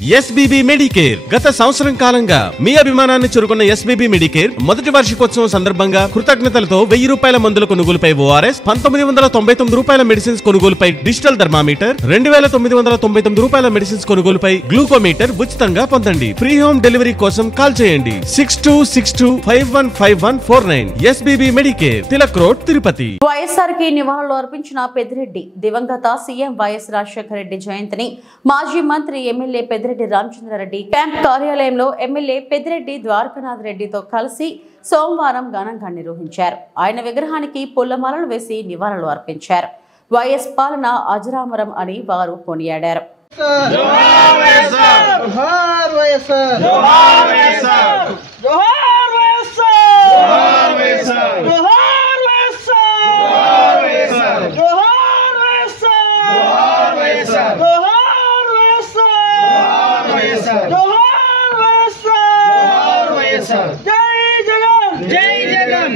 SBB Medicare గత సంవత్సరం కాలంగా మీ అభిమానాన్ని చురుకున్న ఎస్బీబీ మెడికేర్ మొదటి వార్షికోత్సవం సందర్భంగా కృతజ్ఞతలతో 1000 రూపాయల మందుల కొనుగోలుపై ఓఆర్ఎస్, 1999 రూపాయల మెడిసిన్స్ కొనుగోలుపై డిజిటల్ థర్మామీటర్, 2999 రూపాయల మెడిసిన్స్ కొనుగోలుపై గ్లూకోమీటర్ ఉచితంగా పొందండి. ఫ్రీ హోమ్ డెలివరీ కోసం కాల్ చేయండి 6262515149. SBB Medicare, Tilak road, Tirupati. YSR కి నివాళులు అర్పించిన పెద్దిరెడ్డి. దివంగత సీఎం వైఎస్ రాజశేఖర రెడ్డి జయంతిని మాజీ మంత్రి ఎమ్మెల్యే పెద్దిరెడ్డి రామచంద్రారెడ్డి క్యాంప్ కార్యాలయంలో ఎమ్మెల్యే పెద్దిరెడ్డి ద్వారకానాథ్ రెడ్డితో కలిసి సోమవారం ఘనంగా నిర్వహించారు. ఆయన విగ్రహానికి పూలమాలలు వేసి నివాళులు అర్పించారు. వైఎస్ పాలన అజరామరం అని వారు కొనియాడారు. జై జగన్